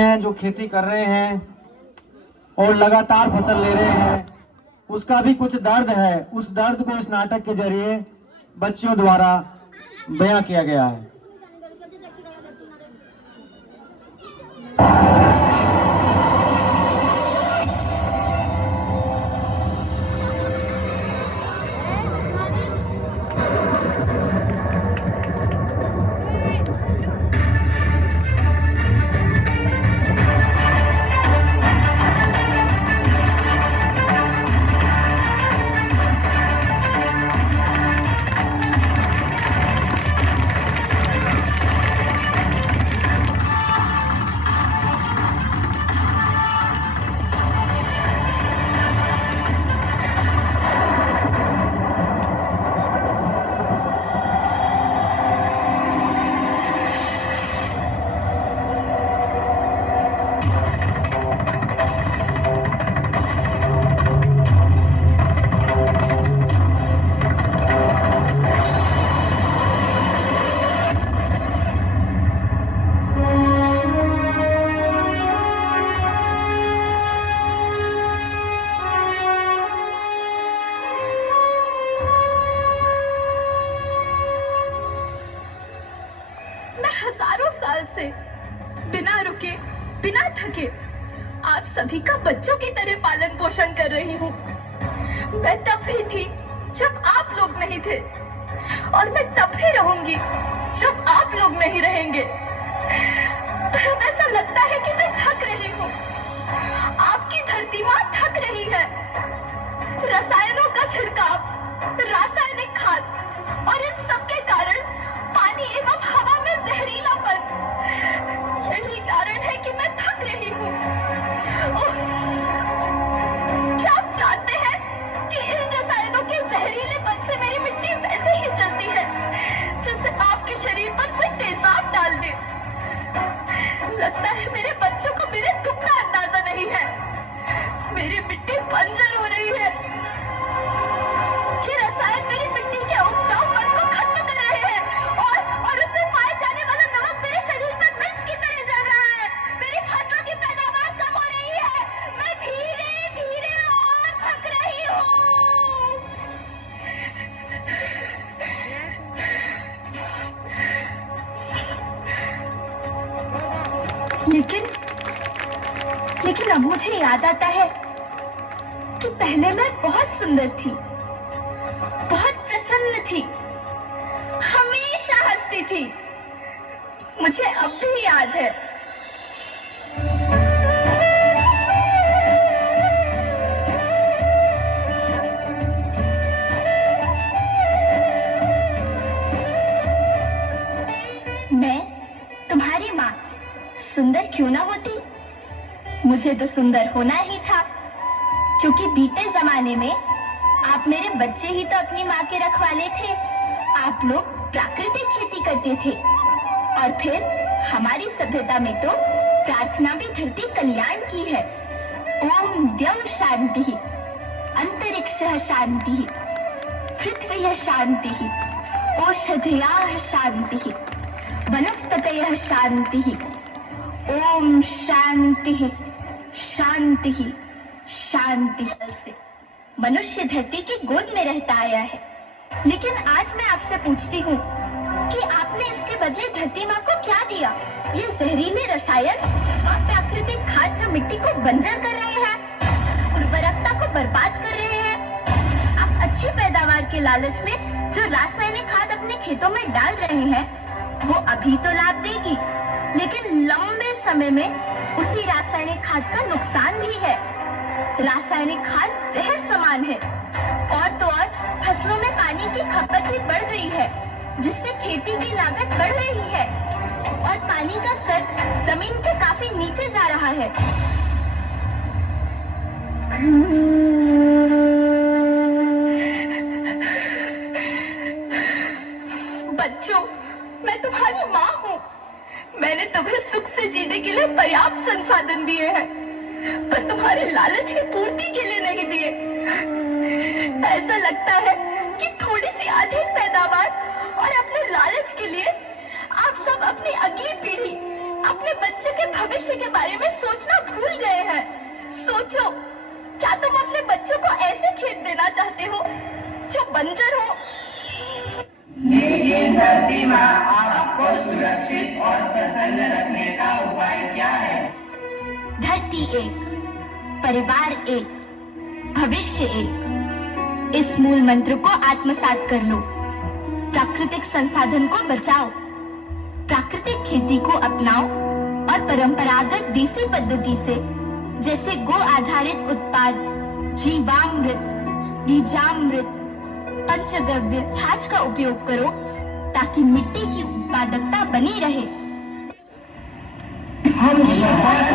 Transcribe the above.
हैं जो खेती कर रहे हैं और लगातार फसल ले रहे हैं, उसका भी कुछ दर्द है। उस दर्द को इस नाटक के जरिए बच्चों द्वारा बयां किया गया है। हजारों साल से बिना रुके बिना थके आप सभी का बच्चों की तरह पालन पोषण कर रही हूँ। मैं तब भी थी जब आप लोग नहीं थे और मैं तब भी रहूंगी जब आप लोग नहीं रहेंगे। पर अब ऐसा लगता है कि मैं थक रही हूँ। आपकी धरती माँ थक रही है। रसायनों का छिड़काव, रासायनिक खाद और इन सब के कारण पानी एवं हवा में जहरीलापन, यही कारण है कि मैं थक रही हूँ। क्या आप जानते हैं कि इन रसायनों के जहरीलेपन से मेरी मिट्टी वैसे ही जलती है जैसे आपके शरीर पर कोई तेजाब डाल दे। लगता है मेरे बच्चों को मेरे दुख का अंदाजा नहीं है। मेरी मिट्टी बंजर हो रही है। ये रसायन मेरी मिट्टी के उपजाऊपन को खत्म कर रहे हैं और उसमें पाए जाने वाला नमक मेरे शरीर पर मिर्च की तरह जल रहा है। मेरी फसलों की पैदावार कम हो रही है। मैं धीरे धीरे और थक रही हूँ। लेकिन अब मुझे याद आता है कि पहले मैं बहुत सुंदर थी, बहुत प्रसन्न थी, हमेशा हंसती थी। मुझे अब भी याद है। मैं तुम्हारी माँ सुंदर क्यों ना होती? मुझे तो सुंदर होना ही था, क्योंकि बीते जमाने में आप मेरे बच्चे ही तो अपनी माँ के रखवाले थे। आप लोग प्राकृतिक खेती करते थे और फिर हमारी सभ्यता में तो प्रार्थना भी धरती कल्याण की है। ओम द्यौः शांति, अंतरिक्षः शांति, पृथ्वी शांति, औषधयः शांति, वनस्पतयः शांति। ओम शांति शांति शांति। से मनुष्य धरती की गोद में रहता आया है, लेकिन आज मैं आपसे पूछती हूँ कि आपने इसके बदले धरती माँ को क्या दिया? ये जहरीले रसायन और प्राकृतिक खाद जो मिट्टी को बंजर कर रहे हैं, उर्वरकता को बर्बाद कर रहे हैं। आप अच्छी पैदावार के लालच में जो रासायनिक खाद अपने खेतों में डाल रहे हैं, वो अभी तो लाभ देगी, लेकिन लंबे समय में उसी रासायनिक खाद का नुकसान भी है। रासायनिक खाद जहर समान है और तो और फसलों में पानी की खपत भी बढ़ गई है, जिससे खेती की लागत बढ़ रही है और पानी का स्तर जमीन के काफी नीचे जा रहा है। बच्चों, मैं तुम्हारी माँ हूँ। मैंने तुम्हें सुख से जीने के लिए पर्याप्त संसाधन दिए हैं, पर तुम्हारे लालच की पूर्ति के लिए नहीं दिए। ऐसा लगता है कि थोड़ी सी अधिक पैदावार और अपने लालच के लिए आप सब अपनी अगली पीढ़ी अपने बच्चे के भविष्य के बारे में सोचना भूल गए हैं। सोचो, क्या तुम अपने बच्चों को ऐसे खेत देना चाहते हो जो बंजर हो? लेकिन धरती माँ, आपको सुरक्षित और प्रसन्न रखने का उपाय क्या है? धरती एक, परिवार एक, भविष्य एक। इस मूल मंत्र को आत्मसात कर लो। प्राकृतिक संसाधन को बचाओ, प्राकृतिक खेती को अपनाओ और परंपरागत देसी पद्धति से जैसे गो आधारित उत्पाद, जीवामृत, बीजामृत, पंचगव्य छाछ का उपयोग करो ताकि मिट्टी की उत्पादकता बनी रहे। हम शपथ